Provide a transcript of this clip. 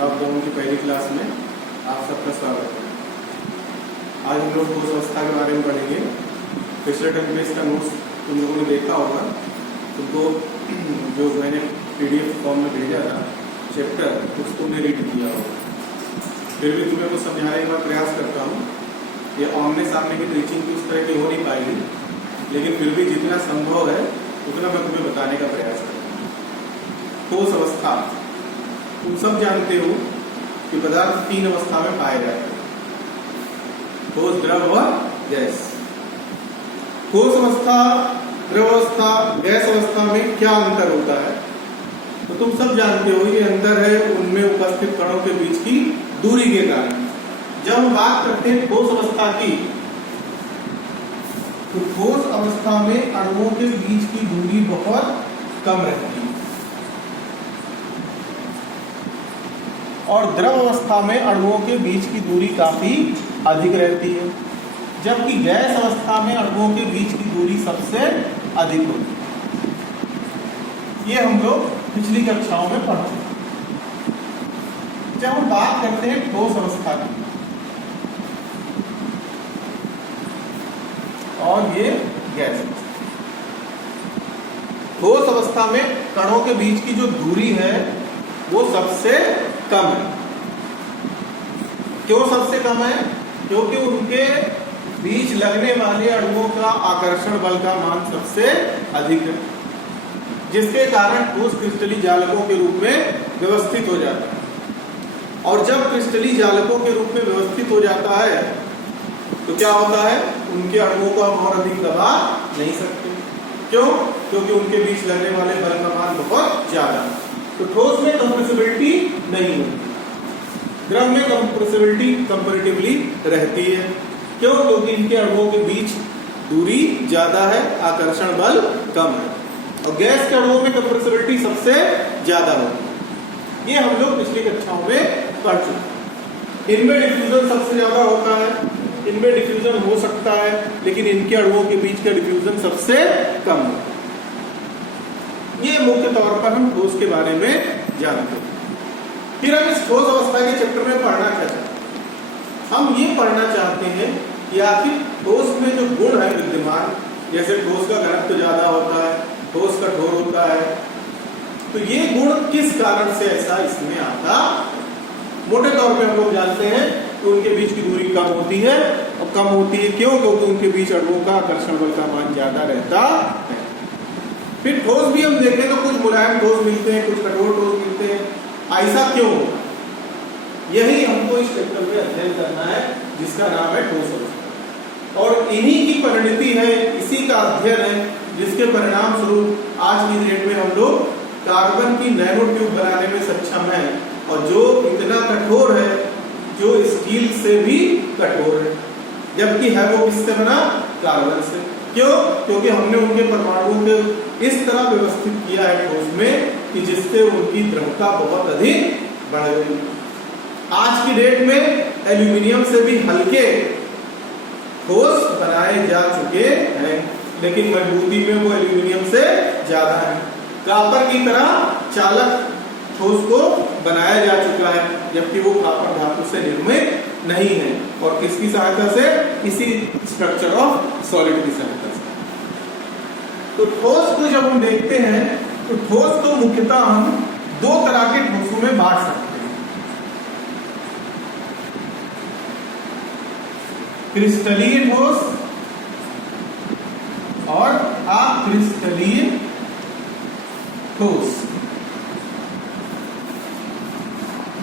Lockdown की पहली class में आप सबका स्वागत है। आज हम लोग ठोस अवस्था के बारे में पढ़ेंगे। पिछले टर्म में इसका नोट्स तुम लोगों ने देखा होगा, तुमको जो मैंने PDF फॉर्म में भेजा था चैप्टर, कुछ तुमने रीड किया होगा। फिर भी तुम्हें कुछ समझाने का प्रयास करता हूँ। ये आमने सामने की टीचिंग की उस तरह की हो नहीं पाएगी, लेकिन फिर भी जितना संभव है उतना मैं तुम्हें बताने का प्रयास करता हूँ। ठोस अवस्था, तुम सब जानते हो कि पदार्थ 3 अवस्था में पाए जाते हैं, ठोस, द्रव व गैस। ठोस अवस्था, द्रव अवस्था, गैस अवस्था में क्या अंतर होता है? तो तुम सब जानते हो ये अंतर है उनमें उपस्थित कणों के बीच की दूरी के कारण। जब हम बात करते हैं ठोस अवस्था की, तो ठोस अवस्था में अणुओं के बीच की दूरी बहुत कम रहती है और द्रव अवस्था में अणुओं के बीच की दूरी काफी अधिक रहती है, जबकि गैस अवस्था में अणुओं के बीच की दूरी सबसे अधिक होती है। ये हम लोग पिछली कक्षाओं में पढ़ चुके हैं। जब हम बात करते हैं ठोस अवस्था की और ये गैस अवस्था, ठोस अवस्था में कणों के बीच की जो दूरी है वो सबसे कम है। क्यों सबसे कम है? क्योंकि उनके बीच लगने वाले अणुओं का आकर्षण बल का मान सबसे अधिक है, जिसके कारण ठोस क्रिस्टलीय जालकों के रूप में व्यवस्थित हो जाता है। और जब क्रिस्टलीय जालकों के रूप में व्यवस्थित हो जाता है तो क्या होता है? उनके अणुओं को हम और अधिक दबा नहीं सकते। क्यों? क्योंकि उनके बीच लगने वाले बल का मान बहुत ज्यादा है। तो ठोस में कंप्रेसिबिलिटी नहीं होती, द्रव में कंप्रेसिबिलिटी कंपैरेटिवली रहती है। क्यों? क्योंकि इनके अणुओं के बीच दूरी ज्यादा है, आकर्षण बल कम है। और गैस के अणुओं में कंप्रेसिबिलिटी सबसे ज्यादा होती है। ये हम लोग पिछली कक्षाओं में पढ़ चुके हैं। इनमें डिफ्यूजन सबसे ज्यादा होता है, इनमें डिफ्यूजन हो सकता है, लेकिन इनके अणुओं के बीच का डिफ्यूजन सबसे कम होता है। ये मुख्य तौर पर हम ठोस के बारे में जानते हैं। फिर हम इस ठोस अवस्था के चैप्टर में पढ़ना क्या चाहते हैं? हम ये पढ़ना चाहते हैं कि आखिर ठोस में जो गुण है विद्यमान, जैसे ठोस का घनत्व ज्यादा होता है, ठोस कठोर होता है, तो ये गुण किस कारण से ऐसा इसमें आता? मोटे तौर पे हम लोग जानते हैं कि उनके बीच की दूरी कम होती है। और कम होती है क्यों? क्योंकि उनके बीच अणुओं का आकर्षण बल का मान ज्यादा रहता है। फिर ठोस भी हम देखें तो कुछ मुलायम ठोस मिलते हैं, कुछ कठोर ठोस मिलते हैं। ऐसा क्यों? यही हमको इस चैप्टर में अध्ययन करना है, जिसका नाम है ठोस अवस्था। और इन्हीं की परिणति है, इसी का अध्ययन है, जिसके परिणाम स्वरूप आज की डेट में हम लोग कार्बन की नैनो ट्यूब बनाने में सक्षम है, और जो इतना कठोर है, जो स्टील से भी कठोर है, जबकि है वो किससे बना? कार्बन से। क्यों? क्योंकि हमने उनके परमाणुओं को इस तरह व्यवस्थित किया है ठोस में कि जिससे उनकी द्रव्यता बहुत अधिक बढ़ गई। आज की डेट में एल्यूमिनियम से भी हल्के ठोस बनाए जा चुके हैं, लेकिन मजबूती में वो एल्यूमिनियम से ज्यादा है। कॉपर की तरह चालक ठोस को बनाया जा चुका है, जबकि वो कॉपर धातु से निर्मित नहीं है। और किसकी सहायता से? इसी स्ट्रक्चर ऑफ सॉलिड की सहायता से। तो ठोस को जब हम देखते हैं तो ठोस को मुख्यतः हम 2 तरह के ठोसों में बांट सकते हैं, क्रिस्टलीय ठोस और अक्रिस्टलीय ठोस।